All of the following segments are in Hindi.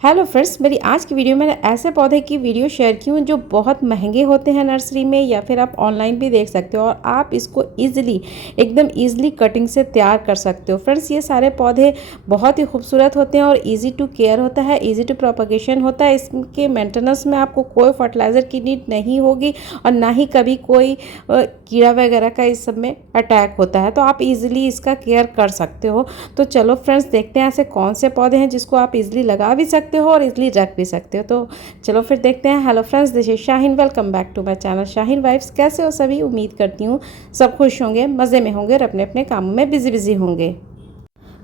हेलो फ्रेंड्स, मेरी आज की वीडियो में ऐसे पौधे की वीडियो शेयर की हूँ जो बहुत महंगे होते हैं नर्सरी में, या फिर आप ऑनलाइन भी देख सकते हो और आप इसको एकदम इजीली कटिंग से तैयार कर सकते हो। फ्रेंड्स, ये सारे पौधे बहुत ही खूबसूरत होते हैं और इजी टू केयर होता है, इजी टू प्रोपगेशन होता है। इसके मेंटेनेंस में आपको कोई फर्टिलाइज़र की नीड नहीं होगी और ना ही कभी कोई कीड़ा वगैरह का इस सब में अटैक होता है, तो आप इजीली इसका केयर कर सकते हो। तो चलो फ्रेंड्स, देखते हैं ऐसे कौन से पौधे हैं जिसको आप इजीली लगा भी सकते हो और इजीली रख भी सकते हो। तो चलो फिर देखते हैं। Hello friends, this is Shaheen, welcome back to my channel Shaheen vibes. कैसे हो सभी? उम्मीद करती हूँ सब खुश होंगे, मज़े में होंगे और अपने अपने कामों में बिजी होंगे।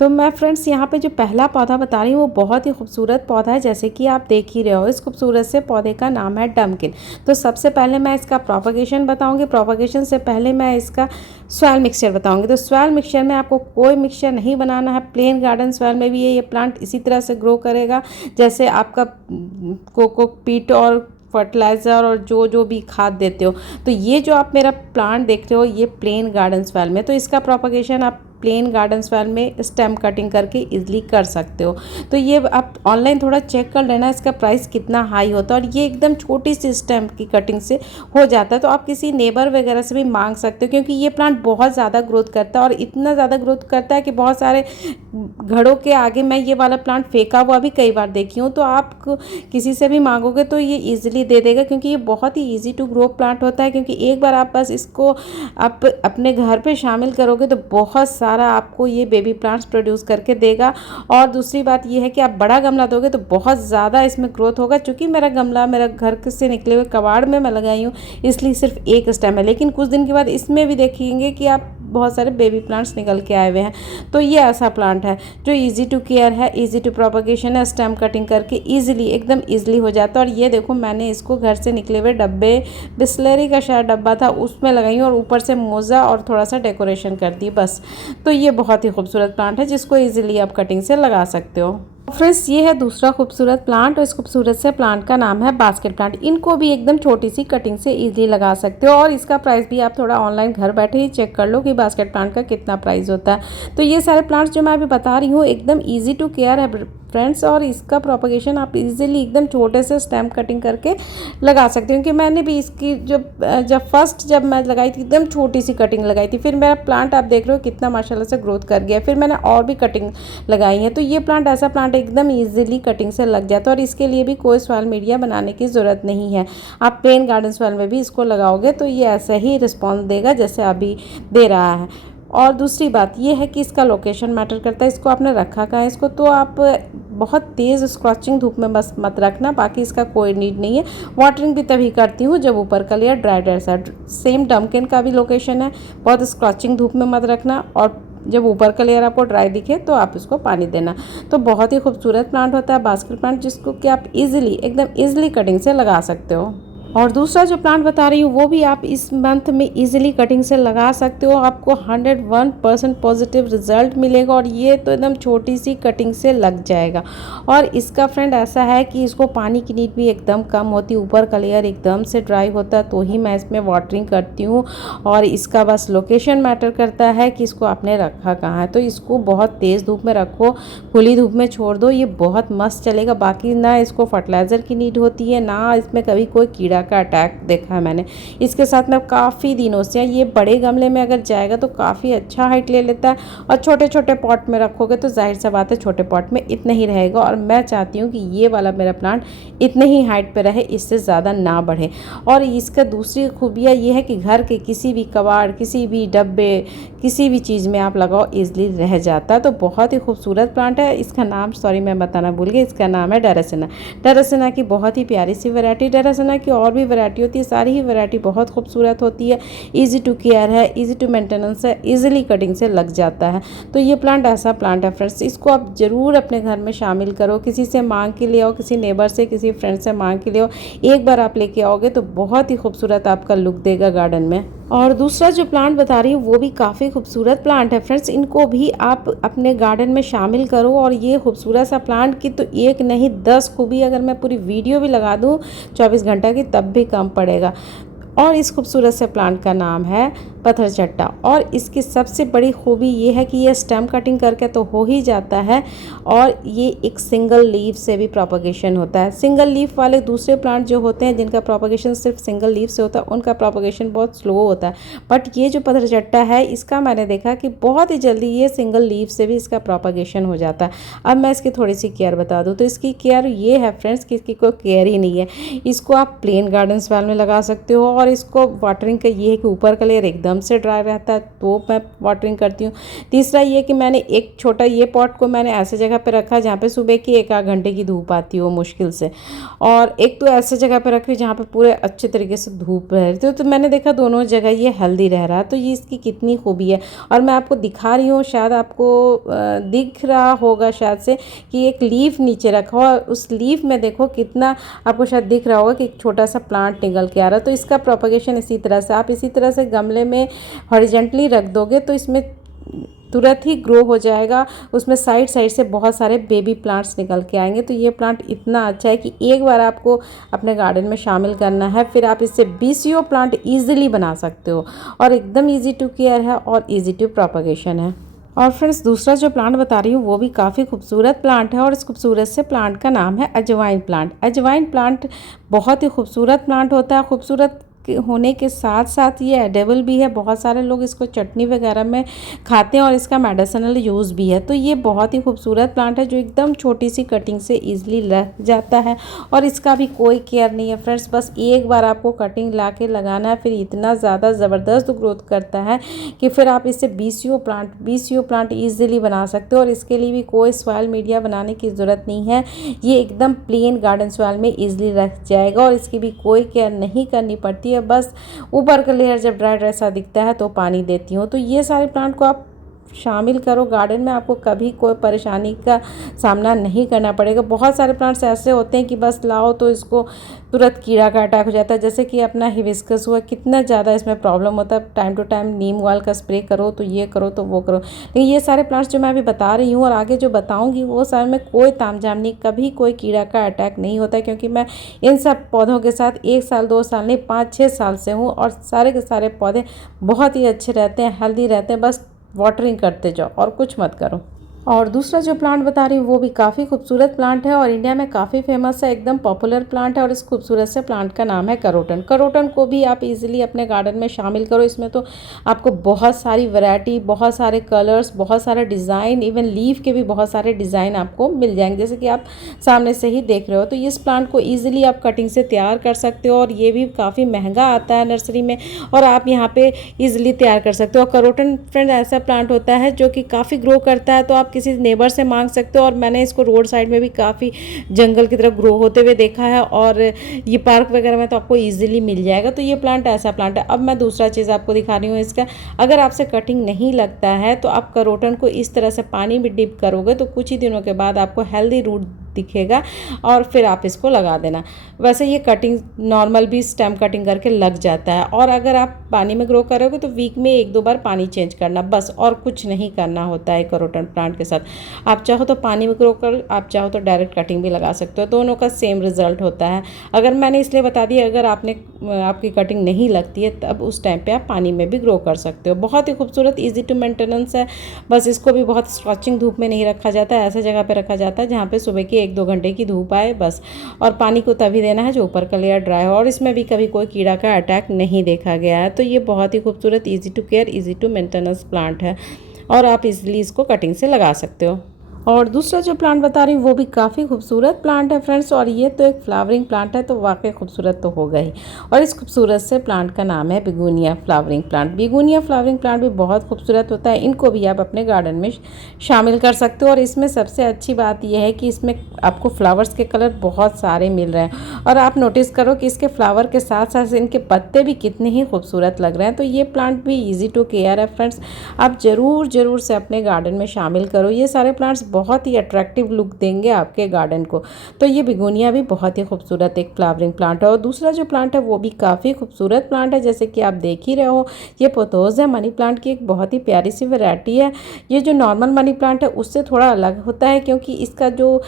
तो मैं फ्रेंड्स यहाँ पे जो पहला पौधा बता रही हूँ वो बहुत ही खूबसूरत पौधा है, जैसे कि आप देख ही रहे हो। इस खूबसूरत से पौधे का नाम है डम्पकिन। तो सबसे पहले मैं इसका प्रोपगेशन बताऊँगी। प्रोपगेशन से पहले मैं इसका सॉइल मिक्सचर बताऊँगी। तो सॉइल मिक्सचर में आपको कोई मिक्सचर नहीं बनाना है। प्लेन गार्डन सॉइल में भी ये प्लांट इसी तरह से ग्रो करेगा जैसे आपका कोकोपीट और फर्टिलाइज़र और जो भी खाद देते हो। तो ये जो आप मेरा प्लांट देख रहे हो ये प्लेन गार्डन सॉइल में, तो इसका प्रोपगेशन आप प्लेन गार्डन सॉइल में स्टेम कटिंग करके इजीली कर सकते हो। तो ये आप ऑनलाइन थोड़ा चेक कर लेना इसका प्राइस कितना हाई होता है, और ये एकदम छोटी सी स्टेम की कटिंग से हो जाता है। तो आप किसी नेबर वगैरह से भी मांग सकते हो, क्योंकि ये प्लांट बहुत ज़्यादा ग्रोथ करता है और इतना ज़्यादा ग्रोथ करता है कि बहुत सारे घड़ों के आगे मैं ये वाला प्लांट फेंका हुआ भी कई बार देखी हूँ। तो आप किसी से भी मांगोगे तो ये ईजिली दे देगा, क्योंकि ये बहुत ही ईजी टू ग्रो प्लांट होता है। क्योंकि एक बार आप बस इसको आप अपने घर पे शामिल करोगे तो बहुत सारा आपको ये बेबी प्लांट्स प्रोड्यूस करके देगा। और दूसरी बात ये है कि आप बड़ा गमला दोगे तो बहुत ज़्यादा इसमें ग्रोथ होगा। चूँकि मेरा गमला मेरा घर से निकले हुए कबाड़ में मैं लगाई हूँ, इसलिए सिर्फ एक स्टेम है, लेकिन कुछ दिन के बाद इसमें भी देखेंगे कि आप बहुत सारे बेबी प्लांट्स निकल के आए हुए हैं। तो ये ऐसा प्लांट है जो इजी टू केयर है, इजी टू प्रोपगेशन है, स्टेम कटिंग करके एकदम इजीली हो जाता है। और ये देखो, मैंने इसको घर से निकले हुए डब्बे, बिस्लरी का शायद डब्बा था, उसमें लगाई हूँ और ऊपर से मोजा और थोड़ा सा डेकोरेशन कर दी बस। तो ये बहुत ही खूबसूरत प्लांट है जिसको इजीली आप कटिंग से लगा सकते हो। फ्रेंड्स, ये है दूसरा खूबसूरत प्लांट, और इस खूबसूरत से प्लांट का नाम है बास्केट प्लांट। इनको भी एकदम छोटी सी कटिंग से इजीली लगा सकते हो, और इसका प्राइस भी आप थोड़ा ऑनलाइन घर बैठे ही चेक कर लो कि बास्केट प्लांट का कितना प्राइस होता है। तो ये सारे प्लांट्स जो मैं अभी बता रही हूँ एकदम ईजी टू केयर है फ्रेंड्स, और इसका प्रोपगेशन आप इजीली एकदम छोटे से स्टेम कटिंग करके लगा सकते हो। क्योंकि मैंने भी इसकी जब मैं लगाई थी एकदम छोटी सी कटिंग लगाई थी, फिर मेरा प्लांट आप देख रहे हो कितना माशाल्लाह से ग्रोथ कर गया, फिर मैंने और भी कटिंग लगाई है। तो ये प्लांट ऐसा प्लांट एकदम ईजिली कटिंग से लग जाता है, और इसके लिए भी कोई सॉइल मीडिया बनाने की ज़रूरत नहीं है। आप प्लेन गार्डन सॉइल में भी इसको लगाओगे तो ये ऐसा ही रिस्पॉन्स देगा जैसे अभी दे रहा है। और दूसरी बात ये है कि इसका लोकेशन मैटर करता है। इसको आपने रखा कहाँ है, इसको तो आप बहुत तेज़ स्क्रॉचिंग धूप में बस मत रखना, बाकी इसका कोई नीड नहीं है। वाटरिंग भी तभी करती हूँ जब ऊपर का लेयर ड्राई सा। सेम डम्पकिन का भी लोकेशन है, बहुत स्क्रॉचिंग धूप में मत रखना, और जब ऊपर का लेयर आपको ड्राई दिखे तो आप इसको पानी देना। तो बहुत ही खूबसूरत प्लांट होता है बास्केट प्लांट, जिसको कि आप एकदम ईजिली कटिंग से लगा सकते हो। और दूसरा जो प्लांट बता रही हूँ वो भी आप इस मंथ में इजीली कटिंग से लगा सकते हो। आपको 101% पॉजिटिव रिजल्ट मिलेगा, और ये तो एकदम छोटी सी कटिंग से लग जाएगा। और इसका फ्रेंड ऐसा है कि इसको पानी की नीड भी एकदम कम होती है, ऊपर का लेयर एकदम से ड्राई होता है, तो ही मैं इसमें वाटरिंग करती हूँ। और इसका बस लोकेशन मैटर करता है कि इसको आपने रखा कहाँ है। तो इसको बहुत तेज़ धूप में रखो, खुली धूप में छोड़ दो, ये बहुत मस्त चलेगा। बाकी ना इसको फर्टिलाइज़र की नीड होती है, ना इसमें कभी कोई कीड़ा का अटैक देखा है मैंने। इसके साथ मैं काफ़ी दिनों से, ये बड़े गमले में अगर जाएगा तो काफ़ी अच्छा हाइट ले लेता है, और छोटे छोटे पॉट में रखोगे तो जाहिर सा बात है छोटे पॉट में इतना ही रहेगा। और मैं चाहती हूँ कि ये वाला मेरा प्लांट इतने ही हाइट पे रहे, इससे ज़्यादा ना बढ़े। और इसका दूसरी खूबियाँ ये है कि घर के किसी भी कबाड़, किसी भी डब्बे, किसी भी चीज़ में आप लगाओ ईजिली रह जाता है। तो बहुत ही खूबसूरत प्लांट है। इसका नाम सॉरी मैं बताना भूल गई, इसका नाम है डरासेना। डरासेना की बहुत ही प्यारी सी वैरायटी, डरासेना की और भी वैरायटी होती है, सारी ही वैरायटी बहुत खूबसूरत होती है। इजी टू केयर है, इजी टू मेंटेनेंस है, इजीली कटिंग से लग जाता है। तो ये प्लांट ऐसा प्लांट है फ्रेंड्स, इसको आप ज़रूर अपने घर में शामिल करो। किसी से मांग के ले आओ, किसी नेबर से, किसी फ्रेंड से मांग के ले आओ। एक बार आप लेके आओगे तो बहुत ही खूबसूरत आपका लुक देगा गार्डन में। और दूसरा जो प्लांट बता रही हूँ वो भी काफ़ी खूबसूरत प्लांट है फ्रेंड्स, इनको भी आप अपने गार्डन में शामिल करो। और ये खूबसूरत सा प्लांट की तो एक नहीं 10 खूबी, अगर मैं पूरी वीडियो भी लगा दूँ 24 घंटा की तब भी कम पड़ेगा। और इस खूबसूरत से प्लांट का नाम है पत्थर चट्टा। और इसकी सबसे बड़ी खूबी ये है कि ये स्टेम कटिंग करके तो हो ही जाता है और ये एक सिंगल लीफ से भी प्रोपगेशन होता है। सिंगल लीफ वाले दूसरे प्लांट जो होते हैं जिनका प्रोपगेशन सिर्फ सिंगल लीफ से होता है उनका प्रोपगेशन बहुत स्लो होता है, बट ये जो पत्थर चट्टा है इसका मैंने देखा कि बहुत ही जल्दी ये सिंगल लीफ से भी इसका प्रोपगेशन हो जाता है। अब मैं इसकी थोड़ी सी केयर बता दूँ तो इसकी केयर ये है फ्रेंड्स कि इसकी कोई केयर ही नहीं है। इसको आप प्लेन गार्डन वाल में लगा सकते हो और इसको वाटरिंग का ये है कि ऊपर का लेयर एकदम से ड्राई रहता है तो मैं वाटरिंग करती हूँ। तीसरा ये कि मैंने एक छोटा ये पॉट को मैंने ऐसे जगह पे रखा जहाँ पे सुबह की 1 आध घंटे की धूप आती हो मुश्किल से, और एक तो ऐसे जगह पे रखी जहाँ पे पूरे अच्छे तरीके से धूप रहती हो। तो मैंने देखा दोनों जगह ये हेल्दी रह रहा है। तो ये इसकी कितनी खूबी है और मैं आपको दिखा रही हूँ, शायद आपको दिख रहा होगा शायद से कि एक लीफ नीचे रखा हुआ, उस लीफ में देखो कितना आपको शायद दिख रहा होगा कि एक छोटा सा प्लांट निकल के आ रहा है। तो इसका प्रोपगेशन इसी तरह से, आप इसी तरह से गमले में हॉरिजेंटली रख दोगे तो इसमें तुरंत ही ग्रो हो जाएगा। उसमें साइड साइड से बहुत सारे बेबी प्लांट्स निकल के आएंगे। तो ये प्लांट इतना अच्छा है कि एक बार आपको अपने गार्डन में शामिल करना है, फिर आप इससे 20 प्लांट ईजिली बना सकते हो और एकदम ईजी टू केयर है और ईजी टू प्रोपगेशन है। और फ्रेंड्स दूसरा जो प्लांट बता रही हूँ वो भी काफ़ी खूबसूरत प्लांट है और इस खूबसूरत से प्लांट का नाम है अजवाइन प्लांट। अजवाइन प्लांट बहुत ही खूबसूरत प्लांट होता है। खूबसूरत होने के साथ साथ ये एडेबल भी है। बहुत सारे लोग इसको चटनी वगैरह में खाते हैं और इसका मेडिसिनल यूज़ भी है। तो ये बहुत ही खूबसूरत प्लांट है जो एकदम छोटी सी कटिंग से ईजिली लग जाता है और इसका भी कोई केयर नहीं है फ्रेंड्स। बस एक बार आपको कटिंग ला के लगाना है, फिर इतना ज़्यादा ज़बरदस्त ग्रोथ करता है कि फिर आप इससे 20 प्लांट ईजिली बना सकते हो और इसके लिए भी कोई सॉइल मीडिया बनाने की ज़रूरत नहीं है। ये एकदम प्लेन गार्डन सॉइल में ईजिली रख जाएगा और इसकी भी कोई केयर नहीं करनी पड़ती है। बस ऊपर का लेयर जब ड्राई ड्राई सा दिखता है तो पानी देती हूँ। तो ये सारे प्लांट को आप शामिल करो गार्डन में, आपको कभी कोई परेशानी का सामना नहीं करना पड़ेगा। बहुत सारे प्लांट्स ऐसे होते हैं कि बस लाओ तो इसको तुरंत कीड़ा का अटैक हो जाता है, जैसे कि अपना हिबिस्कस हुआ, कितना ज़्यादा इसमें प्रॉब्लम होता है। Time to time neem oil का स्प्रे करो, तो ये करो तो वो करो। लेकिन ये सारे प्लांट्स जो मैं अभी बता रही हूँ और आगे जो बताऊँगी वो सारे में कोई तामझाम नहीं, कभी कोई कीड़ा का अटैक नहीं होता है, क्योंकि मैं इन सब पौधों के साथ 1 साल 2 साल नहीं 5-6 साल से हूँ और सारे के सारे पौधे बहुत ही अच्छे रहते हैं, हेल्दी रहते हैं। बस वाटरिंग करते जाओ और कुछ मत करो। और दूसरा जो प्लांट बता रही हूँ वो भी काफ़ी खूबसूरत प्लांट है और इंडिया में काफ़ी फेमस है, एकदम पॉपुलर प्लांट है और इस खूबसूरत से प्लांट का नाम है करोटन। करोटन को भी आप इजीली अपने गार्डन में शामिल करो। इसमें तो आपको बहुत सारी वैरायटी, बहुत सारे कलर्स, बहुत सारे डिज़ाइन, इवन लीफ के भी बहुत सारे डिज़ाइन आपको मिल जाएंगे, जैसे कि आप सामने से ही देख रहे हो। तो इस प्लांट को ईजिली आप कटिंग से तैयार कर सकते हो और ये भी काफ़ी महंगा आता है नर्सरी में और आप यहाँ पर ईजिली तैयार कर सकते हो। करोटन फ्रेंड ऐसा प्लांट होता है जो कि काफ़ी ग्रो करता है, तो आप किसी नेबर से मांग सकते हो और मैंने इसको रोड साइड में भी काफ़ी जंगल की तरफ ग्रो होते हुए देखा है और ये पार्क वगैरह में तो आपको इजीली मिल जाएगा। तो ये प्लांट ऐसा प्लांट है। अब मैं दूसरा चीज़ आपको दिखा रही हूँ इसका, अगर आपसे कटिंग नहीं लगता है तो आप करोटन को इस तरह से पानी में डिप करोगे तो कुछ ही दिनों के बाद आपको हेल्दी रूट दिखेगा और फिर आप इसको लगा देना। वैसे ये कटिंग नॉर्मल भी स्टेम कटिंग करके लग जाता है और अगर आप पानी में ग्रो करोगे तो वीक में 1-2 बार पानी चेंज करना, बस और कुछ नहीं करना होता है करोटन प्लांट के साथ। आप चाहो तो पानी में ग्रो कर, आप चाहो तो डायरेक्ट कटिंग भी लगा सकते हो, दोनों का सेम रिजल्ट होता है। अगर मैंने इसलिए बता दिया, अगर आपकी कटिंग नहीं लगती है तब उस टाइम पे आप पानी में भी ग्रो कर सकते हो। बहुत ही खूबसूरत, इजी टू मेंटेनेंस है। बस इसको भी बहुत स्कॉचिंग धूप में नहीं रखा जाता है, ऐसे जगह पे रखा जाता है जहाँ पे सुबह की 1-2 घंटे की धूप आए बस, और पानी को तभी देना है जो ऊपर का लेयर ड्राई हो और इसमें भी कभी कोई कीड़ा का अटैक नहीं देखा गया है। तो ये बहुत ही खूबसूरत, easy to care, easy to maintenance plant है और आप इजीली इसको कटिंग से लगा सकते हो। और दूसरा जो प्लांट बता रही हूँ वो भी काफ़ी खूबसूरत प्लांट है फ्रेंड्स, और ये तो एक फ्लावरिंग प्लांट है तो वाकई खूबसूरत तो होगा ही। और इस खूबसूरत से प्लांट का नाम है begonia flowering plant. Begonia flowering plant भी बहुत खूबसूरत होता है, इनको भी आप अपने गार्डन में शामिल कर सकते हो। और इसमें सबसे अच्छी बात यह है कि इसमें आपको फ्लावर्स के कलर बहुत सारे मिल रहे हैं और आप नोटिस करो कि इसके फ्लावर के साथ साथ इनके पत्ते भी कितने ही खूबसूरत लग रहे हैं। तो ये प्लांट भी ईजी टू केयर है फ्रेंड्स, आप ज़रूर से अपने गार्डन में शामिल करो। ये सारे प्लांट्स बहुत ही अट्रैक्टिव लुक देंगे आपके गार्डन को। तो ये बिगोनिया भी बहुत ही खूबसूरत एक फ्लावरिंग प्लांट है। और दूसरा जो प्लांट है वो भी काफ़ी खूबसूरत प्लांट है, जैसे कि आप देख ही रहे हो, ये पोथोस है। मनी प्लांट की एक बहुत ही प्यारी सी वैरायटी है। ये जो नॉर्मल मनी प्लांट है उससे थोड़ा अलग होता है, क्योंकि इसका जो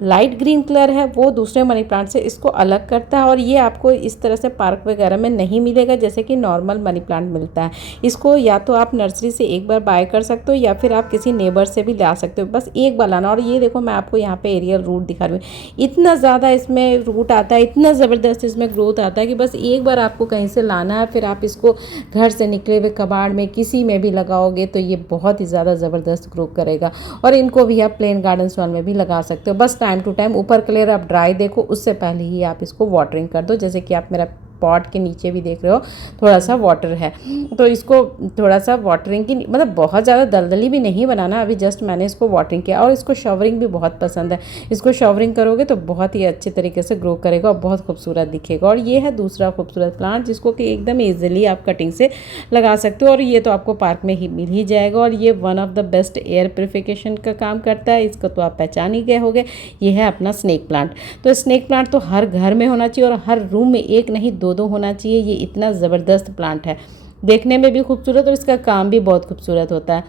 लाइट ग्रीन कलर है वो दूसरे मनी प्लांट से इसको अलग करता है। और ये आपको इस तरह से पार्क वगैरह में नहीं मिलेगा जैसे कि नॉर्मल मनी प्लांट मिलता है। इसको या तो आप नर्सरी से एक बार बाय कर सकते हो या फिर आप किसी नेबर से भी ला सकते हो, बस एक बार लाना। और ये देखो, मैं आपको यहाँ पे एरियल रूट दिखा रही हूँ, इतना ज़्यादा इसमें रूट आता है, इतना ज़बरदस्त इसमें ग्रोथ आता है कि बस एक बार आपको कहीं से लाना है, फिर आप इसको घर से निकले हुए कबाड़ में किसी में भी लगाओगे तो ये बहुत ही ज़्यादा ज़बरदस्त ग्रो करेगा। और इनको भी आप प्लेन गार्डन सॉइल में भी लगा सकते हो। बस टाइम टू टाइम ऊपर क्लियर आप ड्राई देखो, उससे पहले ही आप इसको वाटरिंग कर दो। जैसे कि आप मेरा पॉट के नीचे भी देख रहे हो थोड़ा सा वाटर है, तो इसको थोड़ा सा वाटरिंग की, मतलब बहुत ज़्यादा दलदली भी नहीं बनाना। अभी जस्ट मैंने इसको वाटरिंग किया। और इसको शॉवरिंग भी बहुत पसंद है, इसको शॉवरिंग करोगे तो बहुत ही अच्छे तरीके से ग्रो करेगा और बहुत खूबसूरत दिखेगा। और ये है दूसरा खूबसूरत प्लांट जिसको कि एकदम ईजिली आप कटिंग से लगा सकते हो। और ये तो आपको पार्क में ही मिल ही जाएगा। और ये one of the best air purification का काम करता है, इसको तो आप पहचान ही गए होंगे। ये है अपना स्नेक प्लांट। तो स्नेक प्लांट तो हर घर में होना चाहिए और हर रूम में एक नहीं दो होना चाहिए। ये इतना ज़बरदस्त प्लांट है, देखने में भी खूबसूरत और इसका काम भी बहुत खूबसूरत होता है।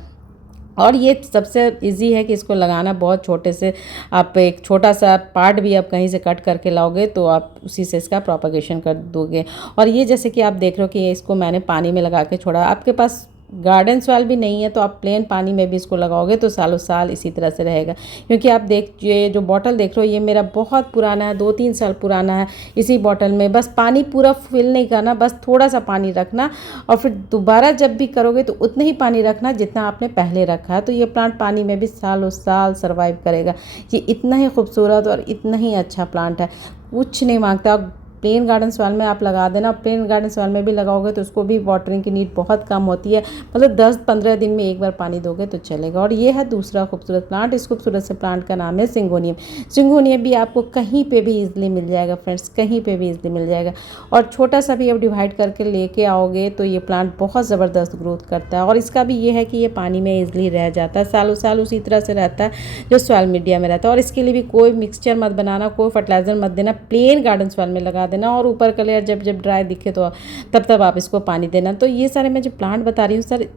और ये सबसे इजी है कि इसको लगाना बहुत छोटे से, आप एक छोटा सा पार्ट भी आप कहीं से कट करके लाओगे तो आप उसी से इसका प्रोपगेशन कर दोगे। और ये जैसे कि आप देख रहे हो कि इसको मैंने पानी में लगा के छोड़ा। आपके पास गार्डन सॉइल भी नहीं है तो आप प्लेन पानी में भी इसको लगाओगे तो सालों साल इसी तरह से रहेगा। क्योंकि आप ये जो बॉटल देख रहे हो ये मेरा बहुत पुराना है, 2-3 साल पुराना है। इसी बॉटल में बस पानी पूरा फिल नहीं करना, बस थोड़ा सा पानी रखना और फिर दोबारा जब भी करोगे तो उतना ही पानी रखना जितना आपने पहले रखा है। तो ये प्लांट पानी में भी सालों साल सर्वाइव करेगा। ये इतना ही खूबसूरत और इतना ही अच्छा प्लांट है, कुछ नहीं मांगता। प्लेन गार्डन सॉइल में आप लगा देना। प्लेन गार्डन सॉइल में भी लगाओगे तो उसको भी वाटरिंग की नीड बहुत कम होती है, मतलब 10-15 दिन में एक बार पानी दोगे तो चलेगा। और ये है दूसरा खूबसूरत प्लांट। इस खूबसूरत से प्लांट का नाम है सिंगोनियम। सिंगोनियम भी आपको कहीं पे भी इजीली मिल जाएगा फ्रेंड्स, कहीं पे भी इजीली मिल जाएगा। और छोटा सा भी आप डिवाइड करके लेके आओगे तो ये प्लांट बहुत ज़बरदस्त ग्रोथ करता है। और इसका भी ये है कि ये पानी में ईजिली रह जाता है, सालों साल उसी तरह से रहता है जो सॉइल मीडिया में रहता है। और इसके लिए भी कोई मिक्सचर मत बनाना, कोई फर्टिलाइजर मत देना, प्लेन गार्डन सॉइल में लगा देना। और ऊपर का लेयर जब जब ड्राई दिखे तो तब आप इसको पानी देना। तो ये सारे मैं जो प्लांट बता रही हूँ सर,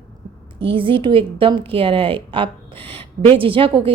ईजी टू एकदम केयर है। आप बेझिझक हो कि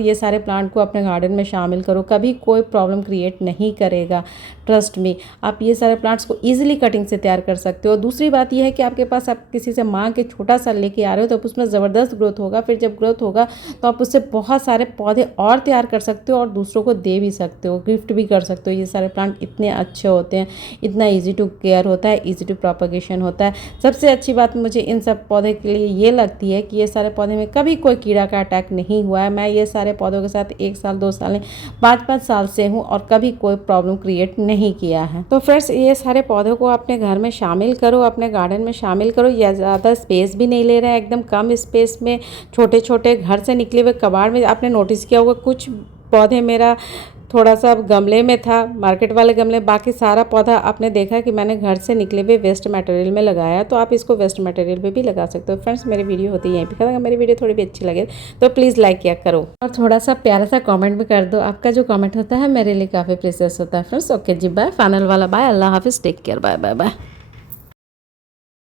ये सारे प्लांट को अपने गार्डन में शामिल करो, कभी कोई प्रॉब्लम क्रिएट नहीं करेगा। ट्रस्ट में आप ये सारे प्लांट्स को ईजिली कटिंग से तैयार कर सकते हो। दूसरी बात ये है कि आपके पास आप किसी से मांग के छोटा सा लेके आ रहे हो तो उसमें ज़बरदस्त ग्रोथ होगा। फिर जब ग्रोथ होगा तो आप उससे बहुत सारे पौधे और तैयार कर सकते हो और दूसरों को दे भी सकते हो, गिफ्ट भी कर सकते हो। ये सारे प्लांट इतने अच्छे होते हैं, इतना ईजी टू केयर होता है, ईजी टू प्रोपगेशन होता है। सबसे अच्छी बात मुझे इन सब पौधे के लिए ये लगती है कि ये सारे पौधे में कभी कोई कीड़ा का अटैक नहीं हुआ है। मैं ये सारे पौधों के साथ 1 साल 2 साल नहीं 5-5 साल से हूँ और कभी कोई प्रॉब्लम क्रिएट नहीं किया है। तो फ्रेंड्स, ये सारे पौधों को अपने घर में शामिल करो, अपने गार्डन में शामिल करो। या ज़्यादा स्पेस भी नहीं ले रहा है, एकदम कम स्पेस में छोटे छोटे घर से निकले हुए कबाड़ में। आपने नोटिस किया होगा कुछ पौधे मेरा थोड़ा सा गमले में था, मार्केट वाले गमले, बाकी सारा पौधा आपने देखा कि मैंने घर से निकले हुए वेस्ट मटेरियल में लगाया। तो आप इसको वेस्ट मटेरियल पे भी लगा सकते हो। फ्रेंड्स, मेरी वीडियो होती है यहीं पे खत्म। अगर मेरी वीडियो थोड़ी भी अच्छी लगे तो प्लीज़ लाइक किया करो और थोड़ा सा प्यारा सा कमेंट भी कर दो। आपका जो कमेंट होता है मेरे लिए काफ़ी प्रेशियस होता है फ्रेंड्स। ओके जी, बाय। फाइनल वाला बाय। अल्लाह हाफिज़, take care, bye bye bye.